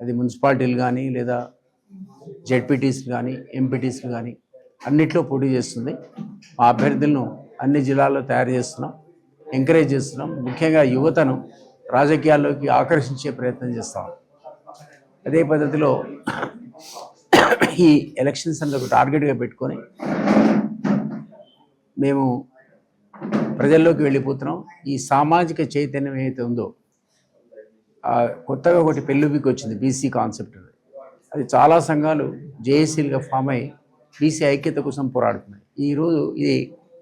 అది మున్సిపాలిటీలు కానీ లేదా జెడ్పీటీసీలు కానీ ఎంపీటీసీలు కానీ అన్నిట్లో పోటీ చేస్తుంది. మా అభ్యర్థులను అన్ని జిల్లాల్లో తయారు చేస్తున్నాం, ఎంకరేజ్ చేస్తున్నాం. ముఖ్యంగా యువతను రాజకీయాల్లోకి ఆకర్షించే ప్రయత్నం చేస్తాం. అదే పద్ధతిలో ఈ ఎలక్షన్స్ అనేది ఒక టార్గెట్గా పెట్టుకొని మేము ప్రజల్లోకి వెళ్ళిపోతున్నాం. ఈ సామాజిక చైతన్యం ఏదైతే ఉందో, కొత్తగా ఒకటి పెళ్ళుబికి వచ్చింది బీసీ కాన్సెప్ట్. అది చాలా సంఘాలు జేఏసీలుగా ఫామ్ అయ్యి బీసీ ఐక్యత కోసం పోరాడుతున్నాయి. ఈరోజు ఇది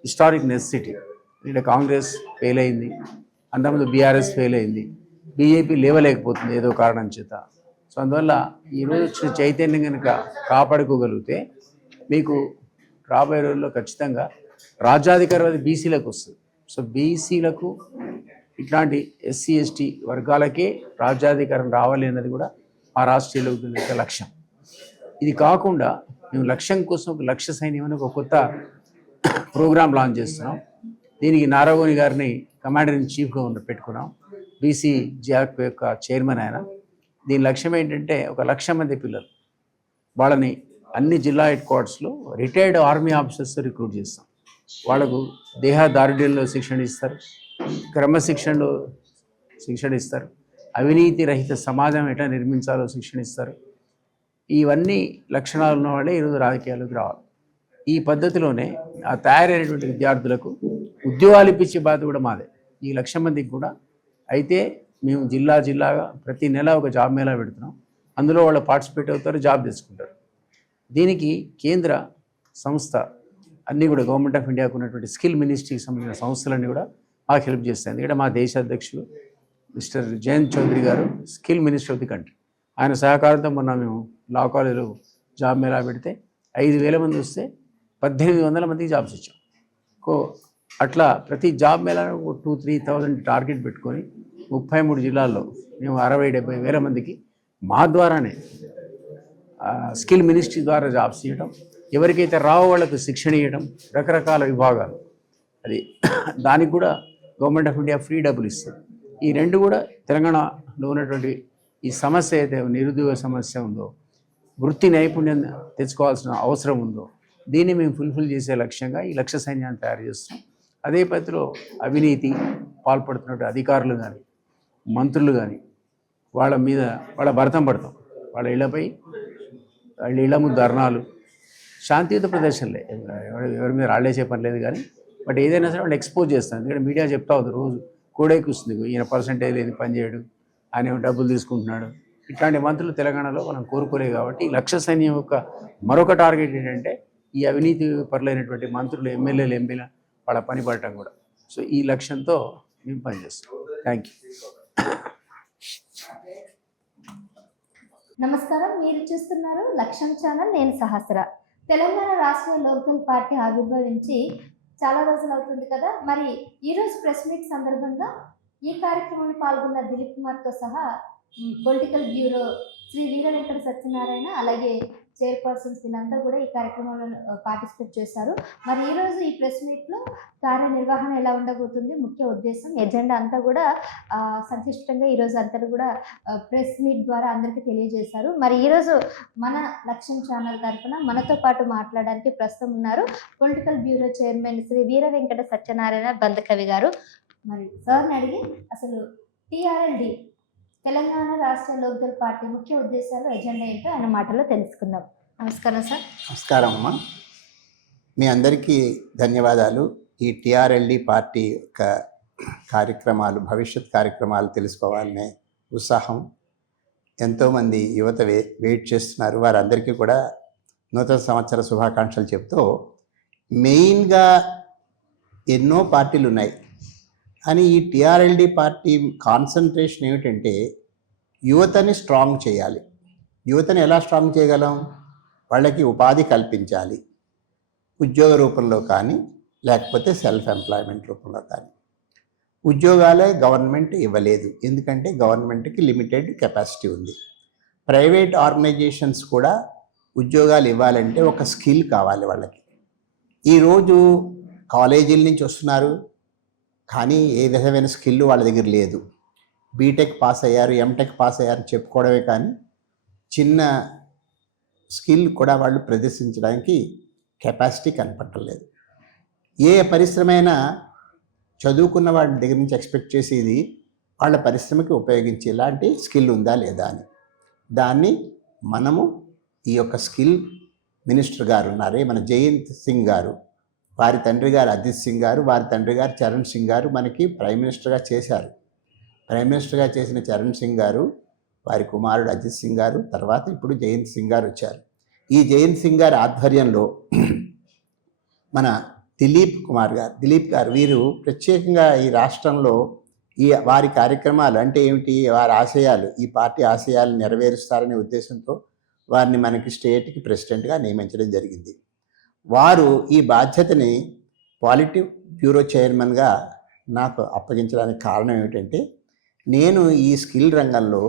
హిస్టారిక్ నెసెసిటీ. ఇక్కడ కాంగ్రెస్ ఫెయిల్ అయింది, అంతకుముందు బీఆర్ఎస్ ఫెయిల్ అయింది, బీజేపీ లేవలేకపోతుంది ఏదో కారణం చేత. సో అందువల్ల ఈరోజు వచ్చిన చైతన్యం కనుక కాపాడుకోగలిగితే మీకు రాబోయే రోజుల్లో ఖచ్చితంగా రాజ్యాధికారం అది బీసీలకు వస్తుంది. సో బీసీలకు ఇట్లాంటి ఎస్సీ ఎస్టీ వర్గాలకే రాజ్యాధికారం రావాలి అన్నది కూడా మా రాష్ట్రీయ లక్ష్యం. ఇది కాకుండా మేము లక్ష్యం కోసం ఒక లక్ష్య సైన్యం అని ఒక కొత్త ప్రోగ్రాం లాంచ్ చేస్తున్నాం. దీనికి నారాగోని గారిని కమాండర్ ఇన్ చీఫ్గా పెట్టుకున్నాం. బీసీ జియాక్ యొక్క చైర్మన్ ఆయన. దీని లక్ష్యం ఏంటంటే, 1,00,000 మంది పిల్లలు వాళ్ళని అన్ని జిల్లా హెడ్ క్వార్టర్స్లో రిటైర్డ్ ఆర్మీ ఆఫీసర్స్ రిక్రూట్ చేస్తాం. వాళ్ళకు దేహదారుఢ్యంలో శిక్షణ ఇస్తారు, క్రమశిక్షణలో శిక్షణ ఇస్తారు, అవినీతి రహిత సమాజం ఎట్లా నిర్మించాలో శిక్షణ ఇస్తారు. ఇవన్నీ లక్షణాలు ఉన్న వాళ్ళే ఈరోజు రాజకీయాల్లోకి రావాలి. ఈ పద్ధతిలోనే ఆ తయారైనటువంటి విద్యార్థులకు ఉద్యోగాలు ఇప్పించే బాధ్యత కూడా మాదే. ఈ 1,00,000 మందికి కూడా. అయితే మేము జిల్లాగా ప్రతి నెల ఒక జాబ్ మేళా పెడుతున్నాం. అందులో వాళ్ళు పార్టిసిపేట్ అవుతారు, జాబ్ తెచ్చుకుంటారు. దీనికి కేంద్ర సంస్థ అన్నీ కూడా గవర్నమెంట్ ఆఫ్ ఇండియాకు ఉన్నటువంటి స్కిల్ మినిస్ట్రీకి సంబంధించిన సంస్థలన్నీ కూడా మాకు హెల్ప్ చేస్తాయి. ఎందుకంటే మా దేశ అధ్యక్షులు మిస్టర్ జయంత్ చౌదరి గారు skill minister of the country. ఆయన సహకారంతో మొన్న మేము లా కాలేజీలో జాబ్ మేళా పెడితే 5,000 మంది వస్తే 1,800 మందికి జాబ్స్ ఇచ్చాం. అట్లా ప్రతి జాబ్ మేళాను 2,000-3,000 టార్గెట్ పెట్టుకొని 33 జిల్లాల్లో మేము 60,000-70,000 వేల మందికి మా ద్వారానే స్కిల్ మినిస్ట్రీ ద్వారా జాబ్స్ ఇవ్వడం, ఎవరికైతే రావో వాళ్ళకు శిక్షణ ఇవ్వడం, రకరకాల విభాగాలు. అది దానికి కూడా గవర్నమెంట్ ఆఫ్ ఇండియా ఫ్రీ డబ్బులు ఇస్తుంది. ఈ రెండు కూడా తెలంగాణలో ఉన్నటువంటి ఈ సమస్య అయితే నిరుద్యోగ సమస్య ఉందో, వృత్తి నైపుణ్యం తెచ్చుకోవాల్సిన అవసరం ఉందో, దీన్ని మేము ఫుల్ఫిల్ చేసే లక్ష్యంగా ఈ లక్ష్య సైన్యాన్ని తయారు చేస్తున్నాం. అదే పద్ధతిలో అవినీతి పాల్పడుతున్నట్టు అధికారులు కానీ మంత్రులు కానీ వాళ్ళ భరతం పడతాం. వాళ్ళ ఇళ్లపై వాళ్ళ ఇళ్ల ముందు ధర్నాలు, శాంతియుత ప్రదర్శనలే, ఎవరి మీద రాళ్ళేసే పని లేదు. కానీ బట్ ఏదైనా సరే వాళ్ళు ఎక్స్పోజ్ చేస్తాం. ఎందుకంటే మీడియా చెప్తా ఉంది రోజు కూడెక్కుస్తుంది, ఈయన పర్సంటేజ్ లేదు, పని చేయడు, ఆయన డబ్బులు తీసుకుంటున్నాడు. ఇట్లాంటి మంత్రులు తెలంగాణలో మనం కోరుకోలేదు. కాబట్టి ఈ లక్ష్య సైన్యం యొక్క మరొక టార్గెట్ ఏంటంటే ఈ అవినీతి పరులైనటువంటి మంత్రులు, ఎమ్మెల్యేలు, ఎంపీల వాళ్ళ పని పడటం కూడా. సో ఈ లక్ష్యంతో మేము పనిచేస్తాం. Thank you. నమస్కారం, మీరు చూస్తున్నారు లక్ష్యం ఛానల్. నేను సహస్ర. తెలంగాణ రాష్ట్ర లోక్దళ్ పార్టీ ఆవిర్భవించి చాలా రోజులు అవుతుంది కదా. మరి ఈరోజు ప్రెస్ మీట్ సందర్భంగా ఈ కార్యక్రమంలో పాల్గొన్న దిలీప్ కుమార్తో సహా పొలిటికల్ బ్యూరో శ్రీ వీర వెంకట సత్యనారాయణ, అలాగే చైర్పర్సన్స్ వీళ్ళంతా కూడా ఈ కార్యక్రమంలో పార్టిసిపేట్ చేశారు. మరి ఈరోజు ఈ ప్రెస్ మీట్లో కార్యనిర్వహణ ఎలా ఉండబోతుంది, ముఖ్య ఉద్దేశం, ఎజెండా అంతా కూడా సంక్లిష్టంగా ఈరోజు అంతా కూడా ప్రెస్ మీట్ ద్వారా అందరికీ తెలియజేశారు. మరి ఈరోజు మన లక్ష్యం ఛానల్ తరఫున మనతో పాటు మాట్లాడడానికి ప్రస్తుతం ఉన్నారు political bureau chairman Shri Veera Venkata Satyanarayana Bandakavi గారు. మరి సార్ని అడిగి అసలు TRLD తెలంగాణ రాష్ట్ర లోక్దళ్ పార్టీ ముఖ్య ఉద్దేశాలు, ఎజెండా ఏంటో ఆయన మాటల్లో తెలుసుకుందాం. నమస్కారం సార్. నమస్కారం అమ్మా. మీ అందరికీ ధన్యవాదాలు. ఈ TRLD పార్టీ యొక్క కార్యక్రమాలు, భవిష్యత్ కార్యక్రమాలు తెలుసుకోవాలనే ఉత్సాహం ఎంతోమంది యువత వెయిట్ చేస్తున్నారు. వారందరికీ కూడా నూతన సంవత్సర శుభాకాంక్షలు చెప్తూ, మెయిన్గా ఎన్నో పార్టీలు ఉన్నాయి అని ఈ TRLD పార్టీ కాన్సన్ట్రేషన్ ఏమిటంటే యువతని స్ట్రాంగ్ చేయాలి. యువతని ఎలా స్ట్రాంగ్ చేయగలం? వాళ్ళకి ఉపాధి కల్పించాలి, ఉద్యోగ రూపంలో కానీ లేకపోతే సెల్ఫ్ ఎంప్లాయ్మెంట్ రూపంలో కానీ. ఉద్యోగాలే గవర్నమెంట్ ఇవ్వలేదు, ఎందుకంటే గవర్నమెంట్కి లిమిటెడ్ కెపాసిటీ ఉంది. ప్రైవేట్ ఆర్గనైజేషన్స్ కూడా ఉద్యోగాలు ఇవ్వాలంటే ఒక స్కిల్ కావాలి వాళ్ళకి. ఈరోజు కాలేజీల నుంచి వస్తున్నారు, కానీ ఏ విధమైన స్కిల్ వాళ్ళ దగ్గర లేదు. బీటెక్ పాస్ అయ్యారు, ఎంటెక్ పాస్ అయ్యారు చెప్పుకోవడమే కానీ చిన్న స్కిల్ కూడా వాళ్ళు ప్రదర్శించడానికి కెపాసిటీ కనపట్టలేదు. ఏ పరిశ్రమ అయినా చదువుకున్న వాళ్ళ దగ్గర నుంచి ఎక్స్పెక్ట్ చేసేది వాళ్ళ పరిశ్రమకి ఉపయోగించే ఇలాంటి స్కిల్ ఉందా లేదా అని. దాన్ని మనము ఈ యొక్క స్కిల్ మినిస్టర్ గారు ఉన్నారే మన జయంత్ సింగ్ గారు, వారి తండ్రి గారు అజిత్ సింగ్ గారు, వారి తండ్రి గారు చరణ్ సింగ్ గారు మనకి ప్రైమ్ మినిస్టర్గా చేశారు. ప్రైమ్ మినిస్టర్గా చేసిన చరణ్ సింగ్ గారు, వారి కుమారుడు అజిత్ సింగ్ గారు, తర్వాత ఇప్పుడు జయంత్ సింగ్ గారు వచ్చారు. ఈ జయంత్ సింగ్ గారి ఆధ్వర్యంలో మన దిలీప్ గారు వీరు ప్రత్యేకంగా ఈ రాష్ట్రంలో వారి కార్యక్రమాలు అంటే ఏమిటి, వారి ఆశయాలు, ఈ పార్టీ ఆశయాలు నెరవేరుస్తారనే ఉద్దేశంతో వారిని మనకి స్టేట్కి ప్రెసిడెంట్గా నియమించడం జరిగింది. వారు ఈ బాధ్యతని పాలిటీ బ్యూరో చైర్మన్గా నాకు అప్పగించడానికి కారణం ఏమిటంటే, నేను ఈ స్కిల్ రంగంలో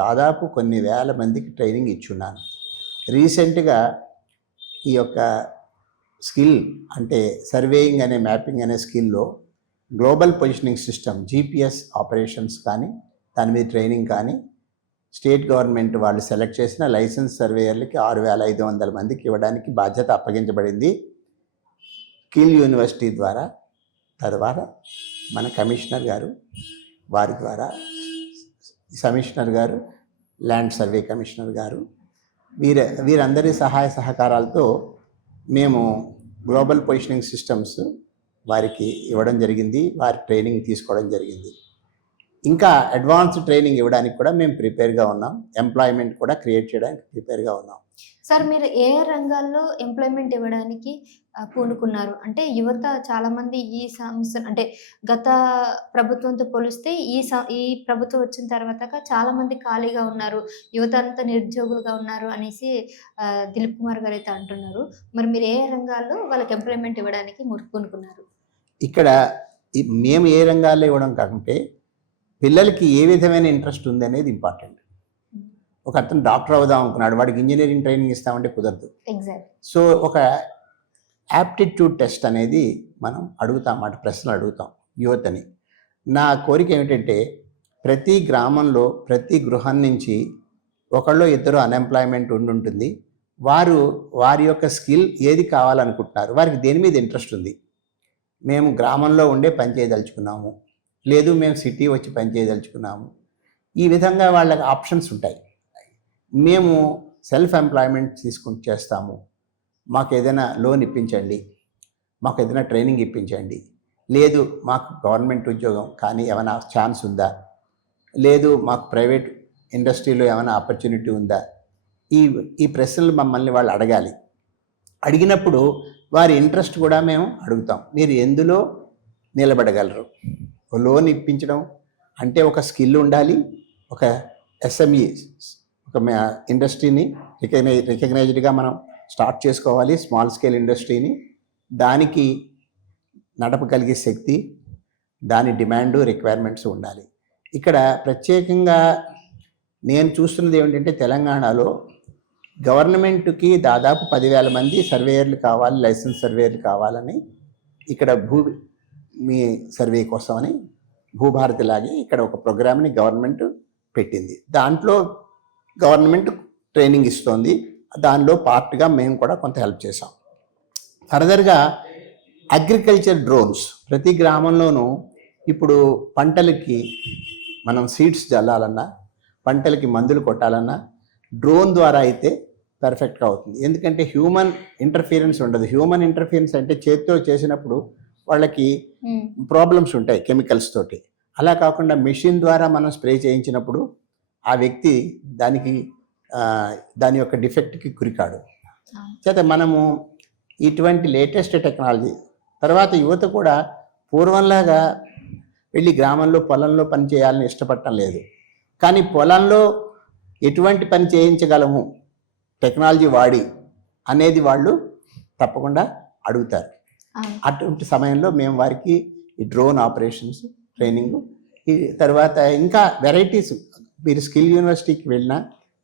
దాదాపు కొన్ని వేల మందికి ట్రైనింగ్ ఇచ్చున్నాను. రీసెంట్గా ఈ యొక్క స్కిల్ అంటే సర్వేయింగ్ అనే మ్యాపింగ్ అనే స్కిల్లో global positioning system GPS operations కానీ దాని మీద ట్రైనింగ్ కానీ స్టేట్ గవర్నమెంట్ వాళ్ళు సెలెక్ట్ చేసిన లైసెన్స్ సర్వేయర్లకి 6,500 మందికి ఇవ్వడానికి బాధ్యత అప్పగించబడింది స్కిల్ యూనివర్సిటీ ద్వారా. తర్వాత మన కమిషనర్ గారు, వారి ద్వారా కమిషనర్ గారు, ల్యాండ్ సర్వే కమిషనర్ గారు, వీరందరి సహాయ సహకారాలతో మేము గ్లోబల్ పొజిషనింగ్ సిస్టమ్స్ వారికి ఇవ్వడం జరిగింది. వారి ట్రైనింగ్ తీసుకోవడం జరిగింది. ఇంకా అడ్వాన్స్డ్ ట్రైనింగ్ ఇవ్వడానికి కూడా మేము ప్రిపేర్గా ఉన్నాం. ఎంప్లాయ్మెంట్ కూడా క్రియేట్ చేయడానికి ప్రిపేర్గా ఉన్నాం. సార్, మీరు ఏ రంగాల్లో ఎంప్లాయ్మెంట్ ఇవ్వడానికి పూనుకున్నారు? అంటే యువత చాలామంది ఈ సంవత్సరం అంటే గత ప్రభుత్వంతో పోలిస్తే ఈ ప్రభుత్వం వచ్చిన తర్వాత చాలామంది ఖాళీగా ఉన్నారు, యువత అంతా నిరుద్యోగులుగా ఉన్నారు అనేసి దిలీప్ కుమార్ గారు అయితే అంటున్నారు. మరి మీరు ఏ రంగాల్లో వాళ్ళకి ఎంప్లాయ్మెంట్ ఇవ్వడానికి పూనుకున్నారు? ఇక్కడ మేము ఏ రంగాల్లో ఇవ్వడం కాకుంటే పిల్లలకి ఏ విధమైన ఇంట్రెస్ట్ ఉంది అనేది ఇంపార్టెంట్. ఒక అతను డాక్టర్ అవుదాం అనుకున్నాడు, వాడికి ఇంజనీరింగ్ ట్రైనింగ్ ఇస్తామంటే కుదరదు. సో ఒక యాప్టిట్యూడ్ టెస్ట్ అనేది మనం అడుగుతాం, ప్రశ్నలు అడుగుతాం యువతని. నా కోరిక ఏమిటంటే ప్రతి గ్రామంలో ప్రతి గృహం నుంచి ఒకళ్ళు ఇద్దరు అన్ఎంప్లాయ్మెంట్ ఉంటుంది. వారి యొక్క స్కిల్ ఏది కావాలనుకుంటున్నారు, వారికి దేని మీద ఇంట్రెస్ట్ ఉంది. మేము గ్రామంలో ఉండే పని చేయదలుచుకున్నాము, లేదు మేము సిటీ వచ్చి పని చేయదలుచుకున్నాము, ఈ విధంగా వాళ్ళకి ఆప్షన్స్ ఉంటాయి. మేము సెల్ఫ్ ఎంప్లాయ్మెంట్ చేస్తాము, మాకు ఏదైనా లోన్ ఇప్పించండి, మాకు ఏదైనా ట్రైనింగ్ ఇప్పించండి, లేదు మాకు గవర్నమెంట్ ఉద్యోగం కానీ ఏమైనా ఛాన్స్ ఉందా, లేదు మాకు ప్రైవేట్ ఇండస్ట్రీలో ఏమైనా ఆపర్చునిటీ ఉందా, ఈ ప్రశ్నలు మమ్మల్ని వాళ్ళు అడగాలి. అడిగినప్పుడు వారి ఇంట్రెస్ట్ కూడా మేము అడుగుతాం. మీరు ఎందులో నిలబడగలరు? లోన్ ఇప్పించడం అంటే ఒక స్కిల్ ఉండాలి, ఒక ఎస్ఎంఈ ఒక ఇండస్ట్రీని రికగ్నైజ్డ్గా మనం స్టార్ట్ చేసుకోవాలి, స్మాల్ స్కేల్ ఇండస్ట్రీని. దానికి నడపగలిగే శక్తి, దాని డిమాండు, రిక్వైర్మెంట్స్ ఉండాలి. ఇక్కడ ప్రత్యేకంగా నేను చూస్తున్నది ఏమిటంటే తెలంగాణలో గవర్నమెంట్కి దాదాపు 10,000 మంది సర్వేయర్లు కావాలి, లైసెన్స్ సర్వేయర్లు కావాలని ఇక్కడ భూమి సర్వే కోసమని భూభారతి లాగే ఇక్కడ ఒక ప్రోగ్రామ్ని గవర్నమెంట్ పెట్టింది. దాంట్లో గవర్నమెంట్ ట్రైనింగ్ ఇస్తోంది, దానిలో పార్ట్గా మేము కూడా కొంత హెల్ప్ చేసాం. ఫర్దర్గా అగ్రికల్చర్ డ్రోన్స్ ప్రతి గ్రామంలోనూ ఇప్పుడు పంటలకి మనం సీడ్స్ జల్లాలన్నా, పంటలకి మందులు కొట్టాలన్నా డ్రోన్ ద్వారా అయితే పర్ఫెక్ట్గా అవుతుంది. ఎందుకంటే హ్యూమన్ ఇంటర్ఫియరెన్స్ ఉండదు. హ్యూమన్ ఇంటర్ఫియరెన్స్ అంటే చేతితో చేసినప్పుడు వాళ్ళకి ప్రాబ్లమ్స్ ఉంటాయి కెమికల్స్ తోటి. అలా కాకుండా మెషిన్ ద్వారా మనం స్ప్రే చేయించినప్పుడు ఆ వ్యక్తి దాని యొక్క డిఫెక్ట్కి గురికాడు. చేత మనము ఇటువంటి లేటెస్ట్ టెక్నాలజీ తర్వాత యువత కూడా పూర్వంలాగా వెళ్ళి గ్రామంలో పొలంలో పని చేయాలని ఇష్టపడటం లేదు. కానీ పొలంలో ఎటువంటి పని చేయించగలము టెక్నాలజీ వాడి అనేది వాళ్ళు తప్పకుండా అడుగుతారు. అటువంటి సమయంలో మేము వారికి ఈ డ్రోన్ ఆపరేషన్స్ ట్రైనింగ్, ఈ తర్వాత ఇంకా వెరైటీస్, మీరు స్కిల్ యూనివర్సిటీకి వెళ్ళినా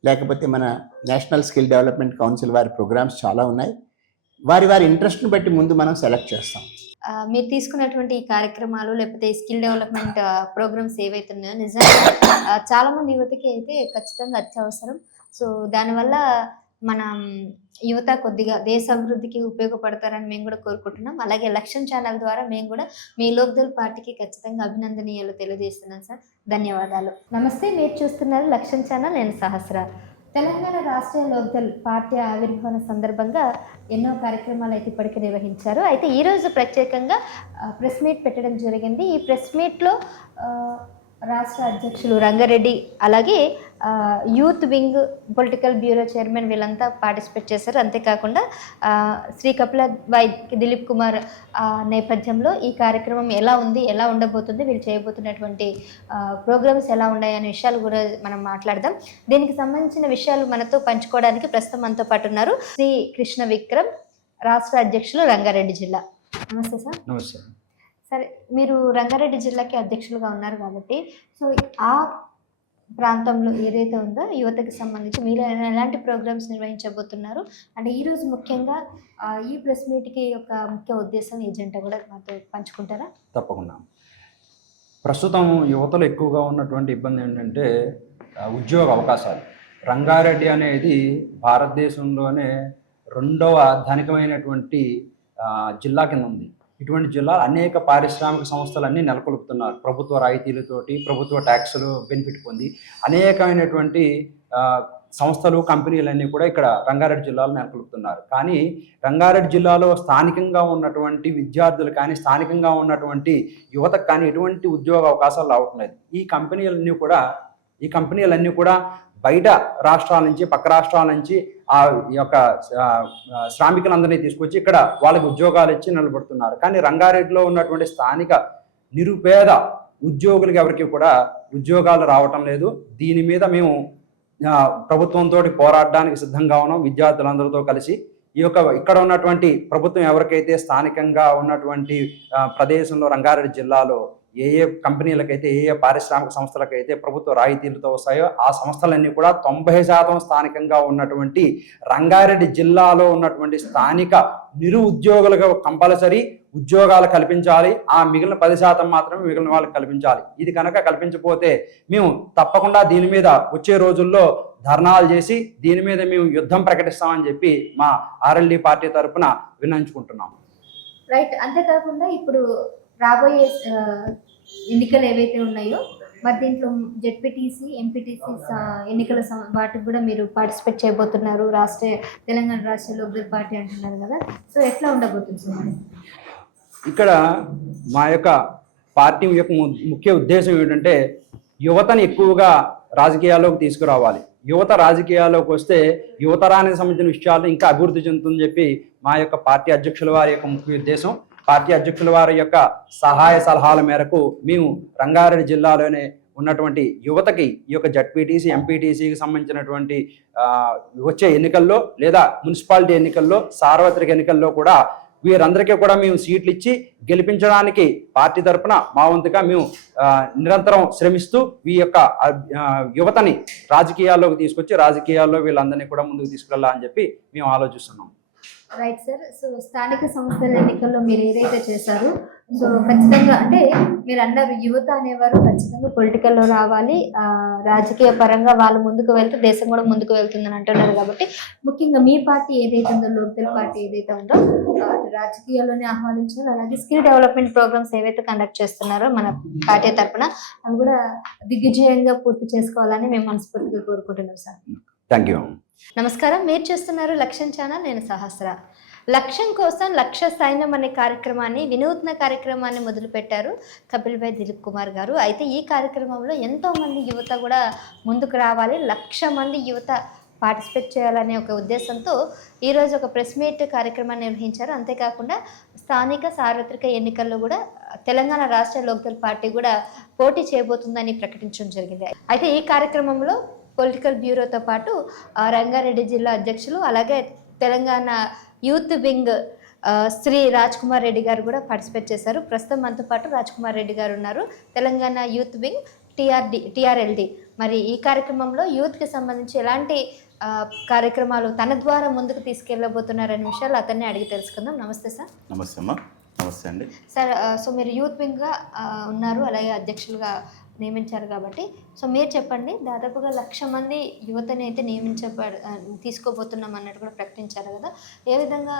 లేకపోతే మన నేషనల్ స్కిల్ డెవలప్మెంట్ కౌన్సిల్ వారి ప్రోగ్రామ్స్ చాలా ఉన్నాయి. వారి ఇంట్రెస్ట్ని బట్టి ముందు మనం సెలెక్ట్ చేస్తాం. మీరు తీసుకున్నటువంటి ఈ కార్యక్రమాలు లేకపోతే స్కిల్ డెవలప్మెంట్ ప్రోగ్రామ్స్ ఏవైతే ఉన్నాయో నిజంగా చాలా మంది యువతకి అయితే ఖచ్చితంగా అత్యవసరం. సో దానివల్ల మనం యువత కొద్దిగా దేశ అభివృద్ధికి ఉపయోగపడతారని మేము కూడా కోరుకుంటున్నాం. అలాగే లక్ష్యం ఛానల్ ద్వారా మేము కూడా మీ లోక్దల్ పార్టీకి ఖచ్చితంగా అభినందనీయాలు తెలియజేస్తున్నాం సార్. ధన్యవాదాలు. నమస్తే, మీరు చూస్తున్నారు లక్ష్యం ఛానల్, నేను సహస్ర. తెలంగాణ రాష్ట్ర లోక్దల్ పార్టీ ఆవిర్భావన సందర్భంగా ఎన్నో కార్యక్రమాలు అయితే ఇప్పటికీ నిర్వహించారు. అయితే ఈరోజు ప్రత్యేకంగా ప్రెస్ మీట్ పెట్టడం జరిగింది. ఈ ప్రెస్ మీట్లో రాష్ట్ర అధ్యక్షులు రంగారెడ్డి, అలాగే youth wing political bureau chairman వీళ్ళంతా పార్టిసిపేట్ చేశారు. అంతేకాకుండా శ్రీ కపిల వై దిలీప్ కుమార్ నేపథ్యంలో ఈ కార్యక్రమం ఎలా ఉంది, ఎలా ఉండబోతుంది, వీళ్ళు చేయబోతున్నటువంటి ప్రోగ్రామ్స్ ఎలా ఉన్నాయి అనే విషయాలు కూడా మనం మాట్లాడదాం. దీనికి సంబంధించిన విషయాలు మనతో పంచుకోవడానికి ప్రస్తుతం మనతో పాటు ఉన్నారు శ్రీ కృష్ణ విక్రమ్, రాష్ట్ర అధ్యక్షులు రంగారెడ్డి జిల్లా. నమస్తే సార్. నమస్తే. సరే, మీరు రంగారెడ్డి జిల్లాకి అధ్యక్షులుగా ఉన్నారు కాబట్టి, సో ఆ ప్రాంతంలో ఏదైతే ఉందో యువతకి సంబంధించి మీరు ఎలాంటి ప్రోగ్రామ్స్ నిర్వహించబోతున్నారు అంటే ఈరోజు ముఖ్యంగా ఈ ప్రెస్ మీట్కి యొక్క ముఖ్య ఉద్దేశం, ఏజెండా కూడా మాతో పంచుకుంటారా? తప్పకుండా. ప్రస్తుతం యువతలో ఎక్కువగా ఉన్నటువంటి ఇబ్బంది ఏంటంటే ఉద్యోగ అవకాశాలు. రంగారెడ్డి అనేది భారతదేశంలోనే 2వ ధనికమైనటువంటి జిల్లా కింద ఉంది. ఇటువంటి జిల్లా అనేక పారిశ్రామిక సంస్థలన్నీ నెలకొల్పుతున్నారు. ప్రభుత్వ రాయితీలతోటి, ప్రభుత్వ ట్యాక్సులు బెనిఫిట్ పొంది అనేకమైనటువంటి సంస్థలు, కంపెనీలన్నీ కూడా ఇక్కడ రంగారెడ్డి జిల్లాలో నెలకొల్పుతున్నారు. కానీ రంగారెడ్డి జిల్లాలో స్థానికంగా ఉన్నటువంటి విద్యార్థులు కానీ, స్థానికంగా ఉన్నటువంటి యువతకు కానీ ఎటువంటి ఉద్యోగ అవకాశాలు రావటం లేదు. ఈ కంపెనీలన్నీ కూడా బయట రాష్ట్రాల నుంచి, పక్క రాష్ట్రాల నుంచి ఆ యొక్క శ్రామికులందరినీ తీసుకొచ్చి ఇక్కడ వాళ్ళకి ఉద్యోగాలు ఇచ్చి నిలబడుతున్నారు. కానీ రంగారెడ్డిలో ఉన్నటువంటి స్థానిక నిరుపేద ఉద్యోగులకి ఎవరికి కూడా ఉద్యోగాలు రావటం లేదు. దీని మీద మేము ప్రభుత్వంతో పోరాడడానికి సిద్ధంగా ఉన్నాం, విద్యార్థులందరితో కలిసి. ఇక్కడ ఉన్నటువంటి ప్రభుత్వం ఎవరికైతే స్థానికంగా ఉన్నటువంటి ప్రదేశంలో రంగారెడ్డి జిల్లాలో ఏ కంపెనీలకైతే, ఏ పారిశ్రామిక సంస్థలకైతే ప్రభుత్వ రాయితీలతో వస్తాయో ఆ సంస్థలన్నీ కూడా 90% స్థానికంగా ఉన్నటువంటి రంగారెడ్డి జిల్లాలో ఉన్నటువంటి స్థానిక నిరుద్యోగులకు కంపల్సరీ ఉద్యోగాలు కల్పించాలి. ఆ మిగిలిన 10% మాత్రమే మిగిలిన వాళ్ళకి కల్పించాలి. ఇది కనుక కల్పించకపోతే మేము తప్పకుండా దీని మీద వచ్చే రోజుల్లో ధర్నాలు చేసి దీని మీద మేము యుద్ధం ప్రకటిస్తామని చెప్పి మా ఆర్ఎల్డి పార్టీ తరఫున విన్నవించుకుంటున్నాం. రైట్. అంతేకాకుండా ఇప్పుడు రాబోయే ఎన్నికలు ఏవైతే ఉన్నాయో మరి దీంట్లో జెడ్పీటీసీ, ఎంపీటీసీ ఎన్నికల వాటికి కూడా మీరు పార్టిసిపేట్ చేయబోతున్నారు. తెలంగాణ రాష్ట్ర లోక్దల్ పార్టీ అంటున్నారు కదా, సో ఎట్లా ఉండబోతుంది సార్? ఇక్కడ మా యొక్క పార్టీ యొక్క ముఖ్య ఉద్దేశం ఏంటంటే యువతని ఎక్కువగా రాజకీయాల్లోకి తీసుకురావాలి. యువత రాజకీయాల్లోకి వస్తే యువతరానికి సంబంధించిన విషయాలు ఇంకా అభివృద్ధి చెందుతుందని చెప్పి మా యొక్క పార్టీ అధ్యక్షుల వారి యొక్క ముఖ్య ఉద్దేశం. పార్టీ అధ్యక్షుల వారి యొక్క సహాయ సలహాల మేరకు మేము రంగారెడ్డి జిల్లాలోనే ఉన్నటువంటి యువతకి ఈ యొక్క జడ్పీటీసీ, ఎంపీటీసీకి సంబంధించినటువంటి వచ్చే ఎన్నికల్లో లేదా మున్సిపాలిటీ ఎన్నికల్లో, సార్వత్రిక ఎన్నికల్లో కూడా వీరందరికీ కూడా మేము సీట్లు ఇచ్చి గెలిపించడానికి పార్టీ తరఫున మా వంతుగా మేము నిరంతరం శ్రమిస్తూ ఈ యొక్క యువతని రాజకీయాల్లోకి తీసుకొచ్చి రాజకీయాల్లో వీళ్ళందరినీ కూడా ముందుకు తీసుకెళ్ళాలని చెప్పి మేము ఆలోచిస్తున్నాం. Right sir. సో స్థానిక సంస్థల ఎన్నికల్లో మీరు ఏదైతే చేశారో, సో ఖచ్చితంగా అంటే మీరు అన్నారు యువత అనేవారు ఖచ్చితంగా పొలిటికల్లో రావాలి, రాజకీయ పరంగా వాళ్ళు ముందుకు వెళ్తే దేశం కూడా ముందుకు వెళ్తుందని అంటున్నారు. కాబట్టి ముఖ్యంగా మీ పార్టీ ఏదైతే ఉందో, లోక్దల్ పార్టీ ఏదైతే ఉందో, రాజకీయాల్లోనే ఆహ్వానించారు. అలాగే స్కిల్ డెవలప్మెంట్ ప్రోగ్రామ్స్ ఏవైతే కండక్ట్ చేస్తున్నారో మన పార్టీ తరఫున అవి కూడా దిగ్విజయంగా పూర్తి చేసుకోవాలని మేము మనస్ఫూర్తిగా కోరుకుంటున్నాం సార్. Thank you. నమస్కారం, మీరు చూస్తున్నారు లక్ష్యం ఛానల్, నేను సహస్ర. లక్ష్యం కోసం లక్ష్య సైన్యం అనే కార్యక్రమాన్ని, వినూత్న కార్యక్రమాన్ని మొదలుపెట్టారు కపిల్ భాయ్ దిలీప్ కుమార్ గారు. అయితే ఈ కార్యక్రమంలో ఎంతోమంది యువత కూడా ముందుకు రావాలి, 1,00,000 మంది యువత పార్టిసిపేట్ చేయాలనే ఒక ఉద్దేశంతో ఈరోజు ఒక ప్రెస్ మీట్ కార్యక్రమాన్ని నిర్వహించారు. అంతేకాకుండా స్థానిక సార్వత్రిక ఎన్నికల్లో కూడా తెలంగాణ రాష్ట్ర లోక్దల్ పార్టీ కూడా పోటీ చేయబోతుందని ప్రకటించడం జరిగింది. అయితే ఈ కార్యక్రమంలో పొలిటికల్ బ్యూరోతో పాటు రంగారెడ్డి జిల్లా అధ్యక్షులు, అలాగే తెలంగాణ యూత్ వింగ్ శ్రీ రాజ్ కుమార్ రెడ్డి గారు కూడా పార్టిసిపేట్ చేశారు. ప్రస్తుతం మనతో పాటు రాజ్ కుమార్ రెడ్డి గారు ఉన్నారు, తెలంగాణ యూత్ వింగ్ టీఆర్ఎల్డి. మరి ఈ కార్యక్రమంలో యూత్కి సంబంధించి ఎలాంటి కార్యక్రమాలు తన ద్వారా ముందుకు తీసుకెళ్ళబోతున్నారనే విషయాలు అతన్ని అడిగి తెలుసుకుందాం. నమస్తే సార్. నమస్తే అమ్మా. నమస్తే అండి సార్. సో మీరు యూత్ వింగ్గా ఉన్నారు, అలాగే అధ్యక్షులుగా నియమించారు కాబట్టి సో మీరు చెప్పండి, దాదాపుగా 1,00,000 మంది యువతని అయితే తీసుకోబోతున్నాం అన్నట్టు కూడా ప్రకటించారు కదా. ఏ విధంగా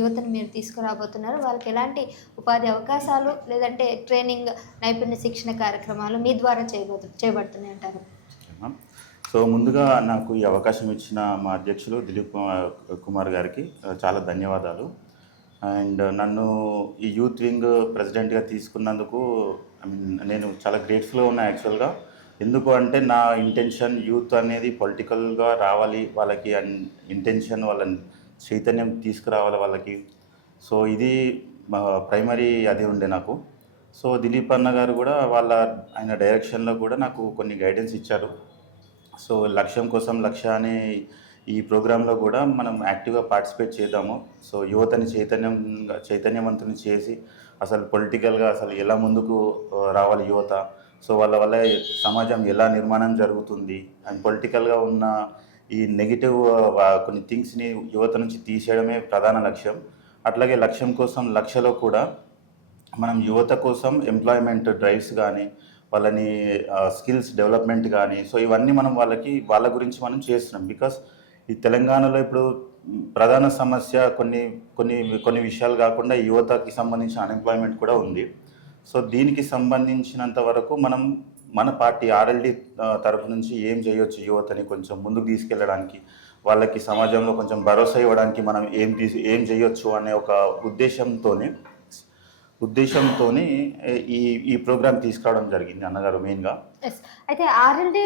యువతను మీరు తీసుకురాబోతున్నారు, వాళ్ళకి ఎలాంటి ఉపాధి అవకాశాలు లేదంటే ట్రైనింగ్ నైపుణ్య శిక్షణ కార్యక్రమాలు మీ ద్వారా చేయబడుతున్నాయి అంటారు? సో ముందుగా నాకు ఈ అవకాశం ఇచ్చిన మా అధ్యక్షులు దిలీప్ కుమార్ గారికి చాలా ధన్యవాదాలు. అండ్ నన్ను ఈ యూత్ వింగ్ ప్రెసిడెంట్గా తీసుకున్నందుకు నేను చాలా గ్రేట్ఫుల్గా ఉన్నా యాక్చువల్గా. ఎందుకు అంటే నా ఇంటెన్షన్ యూత్ అనేది పొలిటికల్గా రావాలి, వాళ్ళకి ఇంటెన్షన్ వాళ్ళని చైతన్యం తీసుకురావాలి వాళ్ళకి. సో ఇది ప్రైమరీ అది ఉండే నాకు. సో దిలీప్ అన్న గారు కూడా ఆయన డైరెక్షన్లో కూడా నాకు కొన్ని గైడెన్స్ ఇచ్చారు. సో లక్ష్యం కోసం లక్ష్య అనే ఈ ప్రోగ్రాంలో కూడా మనం యాక్టివ్గా పార్టిసిపేట్ చేద్దాము. సో యువతని చైతన్యవంతుని చేసి అసలు పొలిటికల్గా అసలు ఎలా ముందుకు రావాలి యువత, సో వాళ్ళ వల్ల సమాజం ఎలా నిర్మాణం జరుగుతుంది అండ్ పొలిటికల్గా ఉన్న ఈ నెగిటివ్ కొన్ని థింగ్స్ని యువత నుంచి తీసేయడమే ప్రధాన లక్ష్యం. అట్లాగే లక్ష్యం కోసం లక్ష్యలో కూడా మనం యువత కోసం ఎంప్లాయ్మెంట్ డ్రైవ్స్ కానీ వాళ్ళని స్కిల్స్ డెవలప్మెంట్ కానీ సో ఇవన్నీ మనం వాళ్ళ గురించి మనం చేస్తున్నాం. బికాస్ ఈ తెలంగాణలో ఇప్పుడు ప్రధాన సమస్య కొన్ని విషయాలు కాకుండా యువతకి సంబంధించిన అన్ఎంప్లాయ్మెంట్ కూడా ఉంది. సో దీనికి సంబంధించినంత వరకు మనం మన పార్టీ ఆర్ఎల్డి తరఫు నుంచి ఏం చేయొచ్చు యువతని కొంచెం ముందుకు తీసుకెళ్ళడానికి, వాళ్ళకి సమాజంలో కొంచెం భరోసా ఇవ్వడానికి మనం ఏం చేయొచ్చు అనే ఒక ఉద్దేశంతో ఈ ప్రోగ్రామ్ తీసుకురావడం జరిగింది అన్నగారు మెయిన్గా. అయితే ఆర్ఎల్డి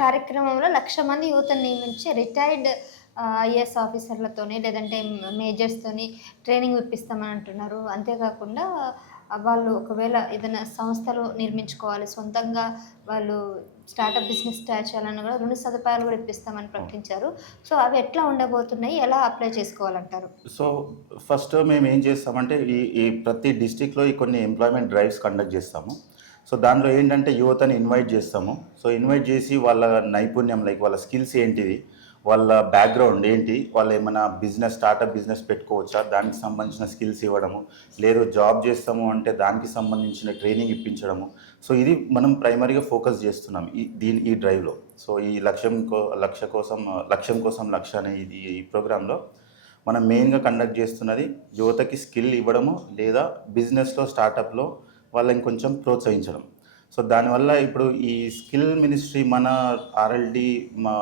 కార్యక్రమంలో 1,00,000 మంది యువతను నియమించి రిటైర్డ్ ఐఏఎస్ ఆఫీసర్లతోని లేదంటే మేజర్స్తోని ట్రైనింగ్ ఇప్పిస్తామని అంటున్నారు. అంతేకాకుండా వాళ్ళు ఒకవేళ ఏదైనా సంస్థలు నిర్మించుకోవాలి, సొంతంగా వాళ్ళు స్టార్టప్ బిజినెస్ స్టార్ట్ చేయాలని కూడా రుణ సదుపాయాలు కూడా ఇప్పిస్తామని ప్రకటించారు. సో అవి ఎట్లా ఉండబోతున్నాయి, ఎలా అప్లై చేసుకోవాలంటారు? సో ఫస్ట్ మేము ఏం చేస్తామంటే ఈ ప్రతి డిస్టిక్లో కొన్ని ఎంప్లాయ్మెంట్ డ్రైవ్స్ కండక్ట్ చేస్తాము. సో దానిలో ఏంటంటే యువతని ఇన్వైట్ చేస్తాము. సో ఇన్వైట్ చేసి వాళ్ళ నైపుణ్యం వాళ్ళ స్కిల్స్ ఏంటిది, వాళ్ళ బ్యాక్గ్రౌండ్ ఏంటి, వాళ్ళు ఏమైనా స్టార్టప్ బిజినెస్ పెట్టుకోవచ్చా దానికి సంబంధించిన స్కిల్స్ ఇవ్వడము, లేదు జాబ్ చేస్తాము అంటే దానికి సంబంధించిన ట్రైనింగ్ ఇప్పించడము. సో ఇది మనం ప్రైమరీగా ఫోకస్ చేస్తున్నాం ఈ డ్రైవ్లో. సో ఈ లక్ష్యం కోసం లక్ష్య అనే ఈ ప్రోగ్రాంలో మనం మెయిన్గా కండక్ట్ చేస్తున్నది యువతకి స్కిల్ ఇవ్వడము లేదా బిజినెస్లో స్టార్టప్లో వాళ్ళని కొంచెం ప్రోత్సహించడం. సో దానివల్ల ఇప్పుడు ఈ స్కిల్ మినిస్ట్రీ మన ఆర్ఎల్డి మా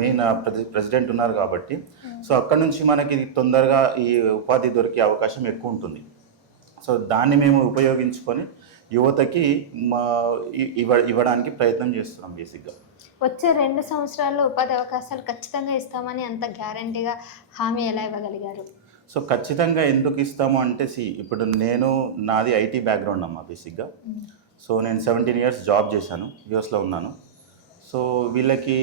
మెయిన్ ప్రెసిడెంట్ ఉన్నారు కాబట్టి సో అక్కడ నుంచి మనకి తొందరగా ఈ ఉపాధి దొరికే అవకాశం ఎక్కువ ఉంటుంది. సో దాన్ని మేము ఉపయోగించుకొని యువతకి ఇవ్వడానికి ప్రయత్నం చేస్తున్నాం. బేసిక్గా వచ్చే 2 సంవత్సరాల్లో ఉపాధి అవకాశాలు ఖచ్చితంగా ఇస్తామని అంత గ్యారంటీగా హామీ ఎలా ఇవ్వగలిగారు? సో ఖచ్చితంగా ఎందుకు ఇస్తాము అంటే ఇప్పుడు నాది ఐటీ బ్యాక్గ్రౌండ్ అమ్మా బేసిక్గా. సో నేను 17 years జాబ్ చేశాను, యూఎస్లో ఉన్నాను. సో వీళ్ళకి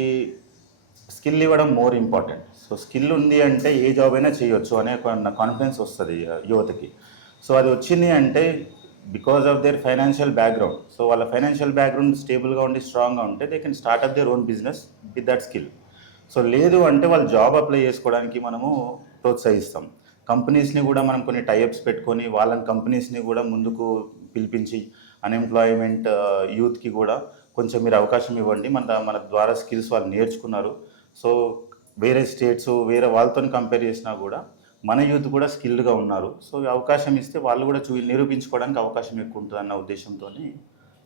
స్కిల్ ఇవ్వడం మోర్ ఇంపార్టెంట్. సో స్కిల్ ఉంది అంటే ఏ జాబ్ అయినా చేయొచ్చు అనే కాన్ఫిడెన్స్ వస్తుంది యువతకి. సో అది వచ్చింది అంటే because of their financial background. So వాళ్ళ ఫైనాన్షియల్ బ్యాక్గ్రౌండ్ స్టేబుల్గా ఉండి స్ట్రాంగ్గా ఉంటే they can start up their own business with that skill. So లేదు అంటే వాళ్ళు జాబ్ అప్లై చేసుకోవడానికి మనము ప్రోత్సహిస్తాం. కంపెనీస్ని కూడా మనం కొన్ని టైఅప్స్ పెట్టుకొని కంపెనీస్ని కూడా ముందుకు పిలిపించి అన్ఎంప్లాయ్మెంట్ యూత్కి కూడా కొంచెం మీరు అవకాశం ఇవ్వండి, మన ద్వారా స్కిల్స్ వాళ్ళు నేర్చుకున్నారు. సో వేరే స్టేట్స్ వేరే వాళ్ళతో కంపేర్ చేసినా కూడా మన యూత్ కూడా స్కిల్డ్గా ఉన్నారు. సో అవకాశం ఇస్తే వాళ్ళు కూడా నిరూపించుకోవడానికి అవకాశం ఎక్కువ ఉంటుంది అన్న ఉద్దేశంతో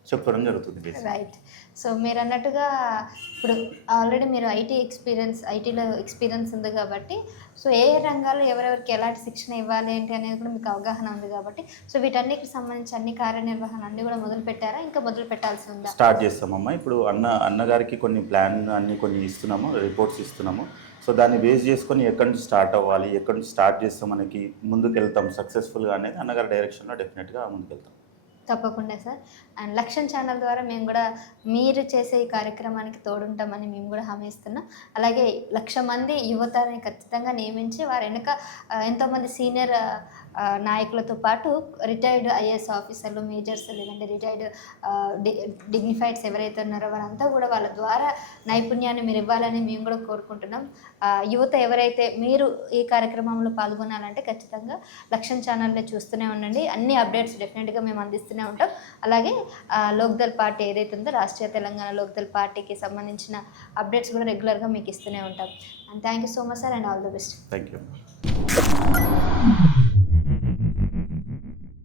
చెప్పడం జరుగుతుంది. రైట్. సో మీరు అన్నట్టుగా ఇప్పుడు ఆల్రెడీ మీరు ఐటీలో ఎక్స్పీరియన్స్ ఉంది కాబట్టి సో ఏ రంగాల్లో ఎవరెవరికి ఎలాంటి శిక్షణ ఇవ్వాలి ఏంటి అనేది కూడా మీకు అవగాహన ఉంది కాబట్టి సో వీటన్నిటికి సంబంధించి అన్ని కార్యనిర్వహణ అన్నీ కూడా మొదలు పెట్టారా, ఇంకా మొదలు పెట్టాల్సి ఉందా? స్టార్ట్ చేస్తామమ్మా. ఇప్పుడు అన్నగారికి కొన్ని ప్లాన్ కొన్ని ఇస్తున్నాము, రిపోర్ట్స్ ఇస్తున్నాము. సో దాన్ని బేస్ చేసుకొని ఎక్కడి నుంచి స్టార్ట్ అవ్వాలి, ఎక్కడి నుంచి స్టార్ట్ చేస్తే మనకి ముందుకు వెళ్తాం సక్సెస్ఫుల్గా అనేది అన్నగారి డైరెక్షన్లో డెఫినెట్గా ముందుకు వెళ్తాం. తప్పకుండా సార్. అండ్ లక్ష్యం ఛానల్ ద్వారా మేము కూడా మీరు చేసే ఈ కార్యక్రమానికి తోడుంటామని మేము కూడా హామీ ఇస్తున్నాం. అలాగే 1,00,000 మంది యువతని ఖచ్చితంగా నియమించి వారి వెనుక ఎంతోమంది సీనియర్ నాయకులతో పాటు రిటైర్డ్ ఐఏఎస్ ఆఫీసర్లు, మేజర్స్, లేదంటే రిటైర్డ్ డిగ్నిఫైడ్స్ ఎవరైతే ఉన్నారో వారంతా కూడా వాళ్ళ ద్వారా నైపుణ్యాన్ని మీరు ఇవ్వాలని మేము కూడా కోరుకుంటున్నాం. యువత ఎవరైతే మీరు ఈ కార్యక్రమంలో పాల్గొనాలంటే ఖచ్చితంగా లక్ష్యం ఛానల్ని చూస్తూనే ఉండండి. అన్ని అప్డేట్స్ డెఫినెట్గా మేము అందిస్తూనే ఉంటాం. అలాగే లోక్దల్ పార్టీ ఏదైతే ఉందో రాష్ట్రీయ తెలంగాణ లోక్దల్ పార్టీకి సంబంధించిన అప్డేట్స్ కూడా రెగ్యులర్గా మీకు ఇస్తూనే ఉంటాం. And thank you so much sir, and all the best. Thank you.